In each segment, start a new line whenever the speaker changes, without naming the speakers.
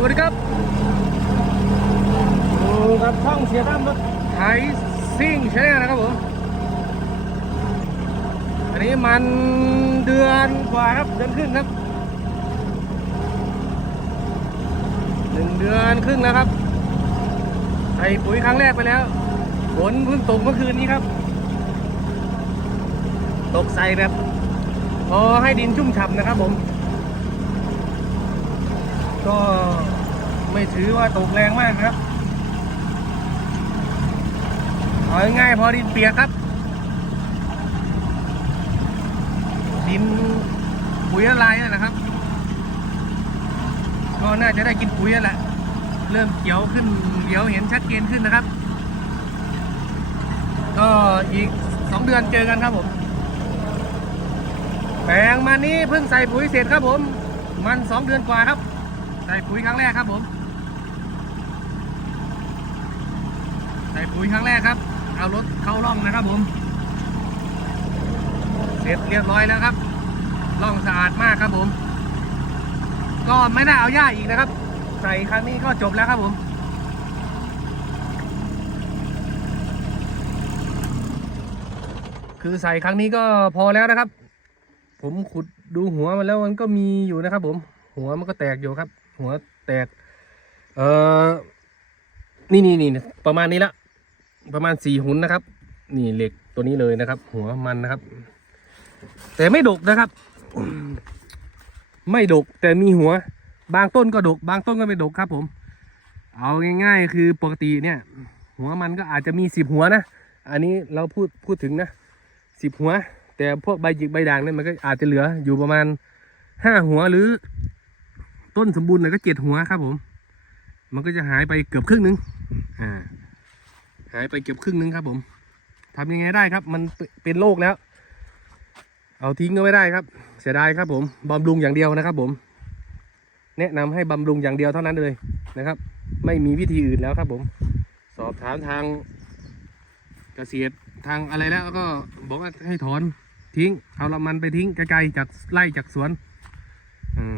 สวัสดีครับอยู่กับช่องเสียตั้มรถไถซิ่งชาแนลนะครับผม อันนี้มันเดือนกว่าครับเดือนครึ่งครับหนึ่งเดือนครึ่งแล้วครับใส่ปุ๋ยครั้งแรกไปแล้วฝนเพิ่งตกเมื่อคืนนี้ครับ ตกใส่แบบพอให้ดินชุ่มฉ่ำนะครับผม ก็ไม่ถือว่าตกแรงมากนะครับเอาง่ายพอดินเปียกครับ ดินปุ๋ยละลายนั่นแหละครับ ก็น่าจะได้กินปุ๋ยแล้วแหละ เริ่มเขียวขึ้นเขียวเห็นชัดเจนขึ้นนะครับ ก็อีกสองเดือนเจอกันครับผมแปลงมานี้เพิ่งใส่ปุ๋ยเสร็จครับผม มันสองเดือนกว่าครับ ใส่ปุ๋ยครั้งแรกครับผม ใส่ปุ๋ยครั้งแรกครับ เอารถเข้าร่องนะครับผม เสร็จเรียบร้อยแล้วครับ ร่องสะอาดมากครับผม ก็ไม่ได้เอาหญ้าอีกนะครับ ใส่ครั้งนี้ก็จบแล้วครับผมคือใส่ครั้งนี้ก็พอแล้วนะครับ ผมขุดดูหัวมันแล้วมันก็มีอยู่นะครับผม หัวมันก็แตกอยู่ครับ หัวแตก เอ่อ นี่นี่นี่ประมาณนี้ละ ประมาณสี่หุนนะครับ นี่เหล็กตัวนี้เลยนะครับ หัวมันนะครับ แต่ไม่ดกนะครับ ไม่ดกแต่มีหัว บางต้นก็ดก บางต้นก็ไม่ดกครับ ผม เอาง่ายๆ คือปกติเนี่ย หัวมันก็อาจจะมีสิบหัวนะ อันนี้เราพูดพูดถึงนะสิบหัว แต่พวกใบหยิกใบด่างเนี่ยมันก็อาจจะเหลืออยู่ประมาณห้าหัวหรือ ต้นสมบูรณ์เนี่ยก็เจ็ดหัวครับผม มันก็จะหายไปเกือบครึ่งหนึงอ่า หายไปเกือบครึ่งหนึงครับ ผมทำยังไงได้ครับ มันเป็นโรคแล้ว เอาทิ้งก็ไม่ได้ครับ เสียดายครับผมบำรุงอย่างเดียวนะครับ ผม แนะนำให้บำรุงอย่างเดียวเท่านั้นเลยนะครับ ไม่มีวิธีอื่นแล้วครับ ผม สอบถามทางเกษตรทางอะไรแล้วก็บอกว่าให้ถอนทิ้ง เอาละมันไปทิ้งไกลๆจากไล่จากสวน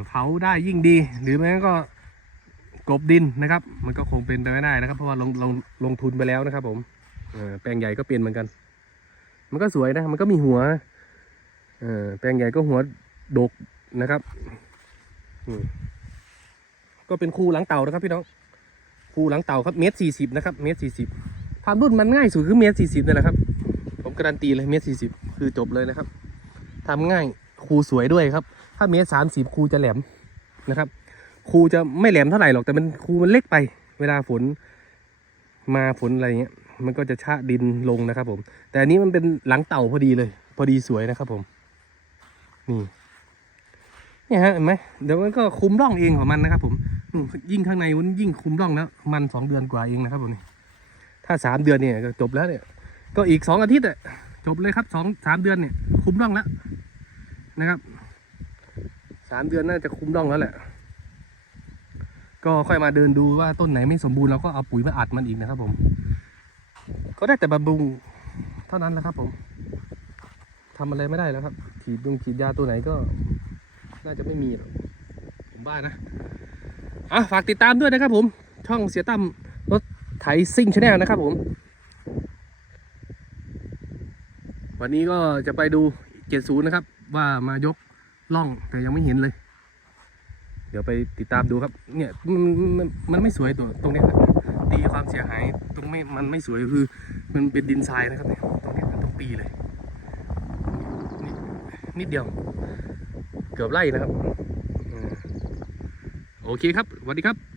เผาได้ยิ่งดี หรือไม่งั้นก็กบดินนะครับ มันก็คงเป็นไปไม่ได้นะครับ เพราะว่าลงลงลงทุนไปแล้วนะครับ ผมเอแปลงใหญ่ก็เปลี่ยนเหมือนกัน มันก็สวยนะ มันก็มีหัวเอแปลงใหญ่ก็หัวดกนะครับอก็เป็นคูหลังเต่านะครับพี่น้องคูหลังเต่าครับเมตรสี่สิบนะครับเมตรสี่สิบทำรุ่นมันง่ายสุดคือเมตรสี่สิบนี่แหละครับ ผมการันตีเลยเมตรสี่สิบคือจบเลยนะครับทำง่ายครูสวยด้วยครับ ถ้าเมตรสามสิบครูจะแหลมนะครับครูจะไม่แหลมเท่าไหร่หรอกแต่มันครูมันเล็กไป เวลาฝนมาฝนอะไรเงี้ย มันก็จะชะดินลงนะครับ ผม แต่อันนี้มันเป็นหลังเต่าพอดีเลย พอดีสวยนะครับ ผม นี่เนี่ยฮะเห็นไหมเดี๋ยวมันก็คุมร่องเองของมันนะครับ ผมยิ่งข้างในมันยิ่งคุมร่องแล้ว มันสองเดือนกว่าเองนะครับผมนี่ถ้าสามเดือนเนี่ยก็จบแล้วเนี่ย ก็อีกสองอาทิตย์อะจบเลยครับสองสามเดือนเนี่ย คุมร่องแล้วนะครับ สามเดือนน่าจะคุ้มร่องแล้วแหละ ก็ค่อยมาเดินดูว่าต้นไหนไม่สมบูรณ์เราก็เอาปุ๋ยมาอัดมันอีกนะครับผม ก็ได้แต่บำรุงเท่านั้นแหละครับ ผมทำอะไรไม่ได้แล้วครับฉีดยงฉีดยาตัวไหนก็ น่าจะไม่มีหรอกผมว่านะอะฝากติดตามด้วยนะครับ ผม ช่องเสียตั้มรถไถซิ่งชาแนลนะครับ ผม วันนี้ก็จะไปดู 70 นะครับ ว่ามายก ล่องแต่ยังไม่เห็นเลย เดี๋ยวไปติดตามดูครับ เนี่ยมันมันไม่สวยตัวตรงนี้ครับตีความเสียหายตรงไม่มันไม่สวยคือ มันเป็นดินทรายนะครับเนี่ยตรงนี้มันต้องตีเลยน,นิดเดียว เกือบไล่นะครับโอเคครับสวัสดีครับ